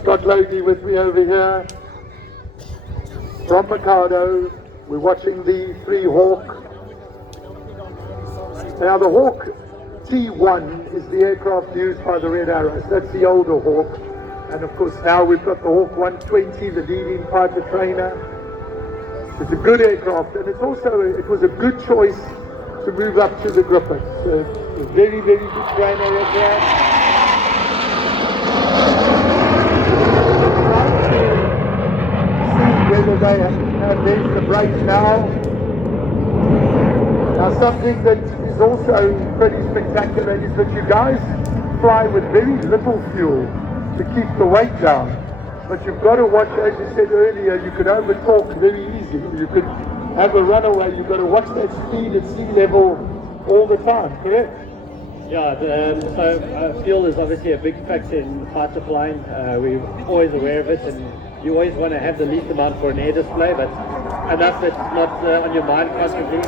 Scott Logie with me over here. From Mikado, we're watching the 3 Hawk. Now the Hawk T1 is the aircraft used by the Red Arrows. That's the older Hawk. And of course now we've got the Hawk 120, the leading fighter trainer. It's a good aircraft, and it's also, it was a good choice to move up to the Griffin. So it's a very, very good trainer aircraft. See whether they have there's the brakes now. Now something that is also pretty spectacular is that you guys fly with very little fuel to keep the weight down. But you've got to watch, as you said earlier, you could overtalk very easy. You could have a runaway. You've got to watch that speed at sea level all the time, correct? Yeah, so fuel is obviously a big factor in fighter flying. We're always aware of it, and you always want to have the least amount for an air display, but enough that's not on your mind constantly.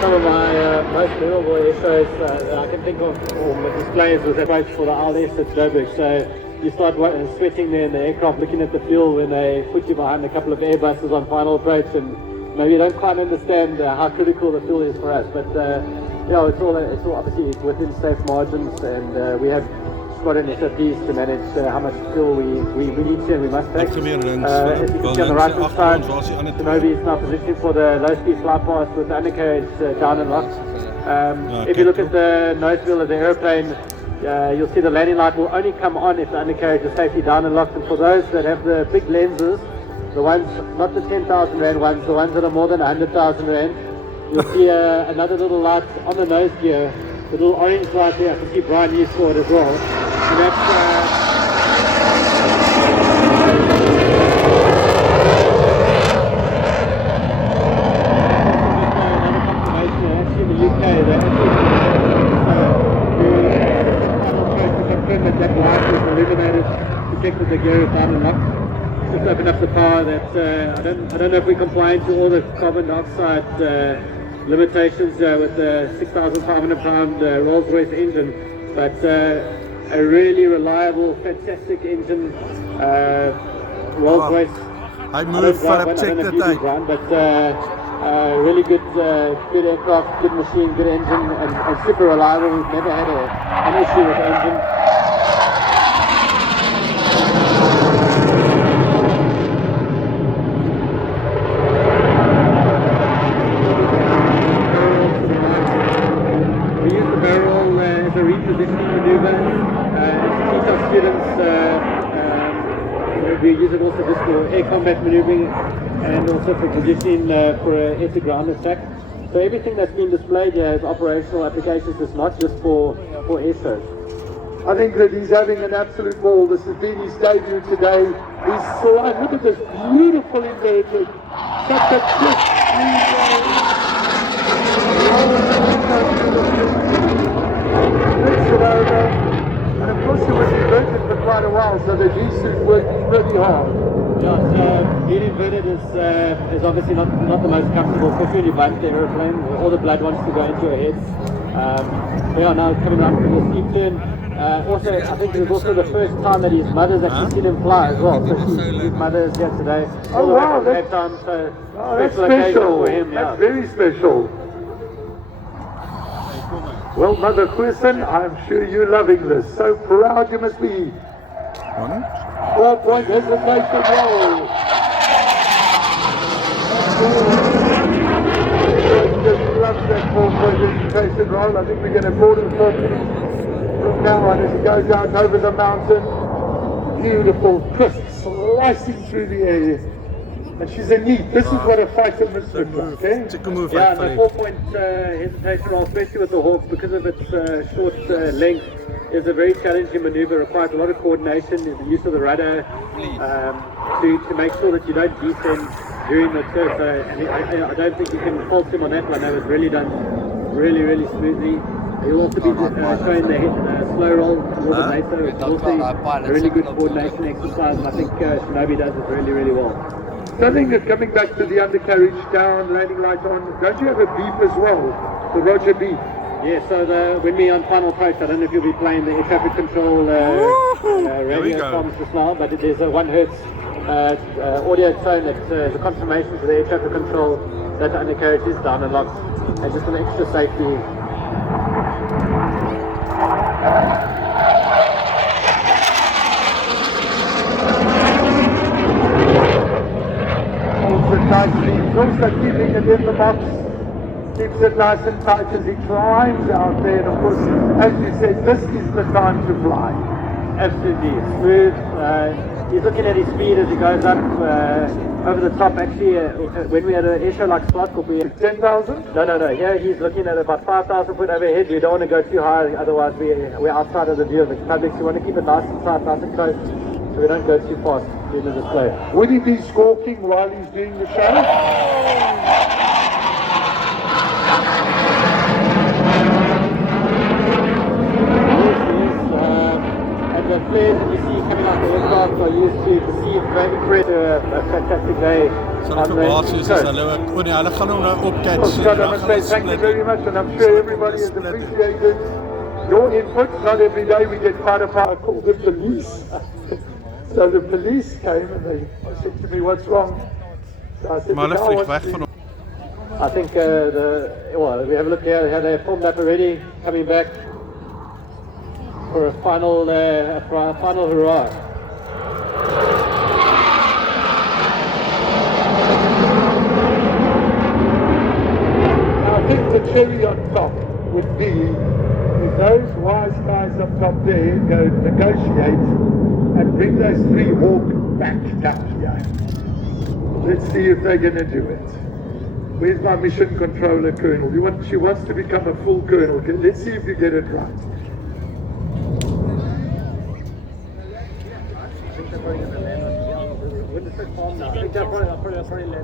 Some of my most memorable air shows that I can think of, or displays, was approach for the ILS at Joburg. So you start sweating there in the aircraft, looking at the fuel when they put you behind a couple of Airbuses on final approach, and maybe you don't quite understand how critical the fuel is for us. But yeah, it's all obviously within safe margins, and we have got in SOPs to manage how much fuel we need to and we must take. As you can see on the right hand side, Shinobi is now positioning for the low speed fly pass with the undercarriage down and locked. If you look at the nose wheel of the aeroplane, you'll see the landing light will only come on if the undercarriage is safely down and locked. And for those that have the big lenses, the ones, not the 10,000 Rand ones, the ones that are more than 100,000 Rand, you'll see another little light on the nose gear, the little orange light there. I can see Brian used for it as well. And that's another confirmation. Actually in the UK, they confirm that that light is illuminated to check that the gear is down and locked. Just open up the power. That I don't know if we're complying to all the carbon dioxide limitations with the 6,500 pound Rolls-Royce engine, but a really reliable, fantastic engine. Rolls-Royce. I moved for a check that day. But really good aircraft, good machine, good engine, and super reliable. We've never had an issue with the engine. Repositioning maneuver to teach our students. We use it also just for air combat maneuvering and also for positioning for an air-to-ground attack. So everything that's been displayed here has operational applications. It's not just for air shows. I think that he's having an absolute ball. This has been his debut today. He's so, look at this beautiful inverted. Such a crisp and of course it was inverted for quite a while, so the G-suit worked pretty hard. Yeah, being inverted is obviously not the most comfortable, especially when you bump the aeroplane, where all the blood wants to go into your head. Yeah, now it's coming around for the steep turn. Also, I think it was also the first time that his mother's actually seen him fly as well. So his mother is here today. Oh wow, that's special. For him, that's very special. Well, Mother Quirson, I'm sure you're loving this. So proud you must be. 4-point hesitation roll. Just love that 4-point hesitation roll. I think we're going to board him from now on as he goes out over the mountain. Beautiful, crisp, slicing through the air. And she's a neat. This is what a fighter must look like, okay? Yeah, the 4-point hesitation roll, especially with the Hawk, because of its short length, is a very challenging maneuver. Requires a lot of coordination, the use of the rudder to make sure that you don't descend during the turn. So I don't think you can fault him on that one. That was really done really smoothly. He'll also be showing the slow roll towards the NATO. It's also a really good coordination exercise, and I think Shinobi does it really well. Something that's coming back to the undercarriage down, landing light on. Don't you have a beep as well? The Roger beep. Yeah, so when we're on final approach, I don't know if you'll be playing the air traffic control radio comms just now, but there's a 1 hertz audio tone that is a confirmation to the air traffic control that the undercarriage is down and locked, and just an extra safety. Holds it nicely. He's also keeping it in the box. Keeps it nice and tight as he climbs out there. And of course, as you said, this is the time to fly. Absolutely smooth. He's looking at his speed as he goes up over the top. Actually, when we had an air show like Sparkle, we had 10,000? No. Here he's looking at about 5,000 foot overhead. We don't want to go too high, otherwise we're outside of the view of the public. So we want to keep it nice and tight, nice and close, so we don't go too fast during the display. Would he be squawking while he's doing the show? The flares that you see coming out the aircraft are used to perceive infrared a fantastic day. Sal ek verbaas wees as hulle hulle gaan nou opkyk. Oh, Scott, I must say thank you very much, and I'm sure everybody has appreciated your input. Not every day we get quite a far. I called the police. So the police came and they said to me, "What's wrong?" So I said, Maar hulle "No, vlieg I weg want van I think we have a look here. How they formed up already, coming back for a final hurrah. I think the cherry on top would be if those wise guys up top there go negotiate and bring those 3 Hawk back down here. Let's see if they're going to do it. Where's my mission controller, Colonel? She wants to become a full colonel. Let's see if you get it right.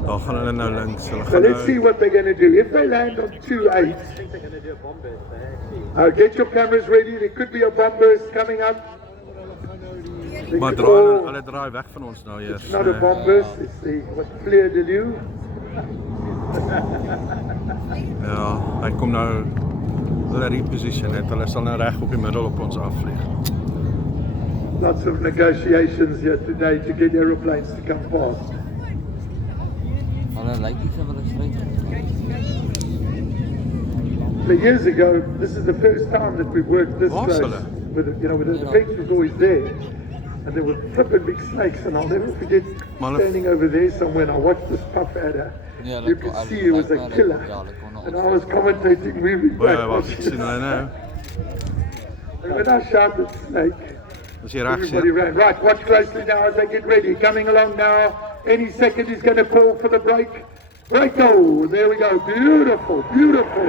Daar gaan hulle nou links. Hulle So gaan let's see nou what they're going to do. If they land on 2-8, get your cameras ready. There could be a bomb burst coming up. maar hulle draai weg van ons nou eers. It's not a bomb burst. It's the flare de lieu. Ja, hy kom nou hulle reposition het. Hulle sal nou reg op die middel op ons afvlieg. Lots of negotiations here today to get aeroplanes to come past. So years ago, this is the first time that we've worked this close. With the fence was always there, and there were flipping big snakes, and I'll never forget standing over there somewhere, and I watched this puff adder. You could see it was a killer, and I was commentating moving back. And when I shouted snake, everybody ran. Right, watch closely now as they get ready. Coming along now. Any second he's going to call for the break. Break go. There we go. Beautiful, beautiful.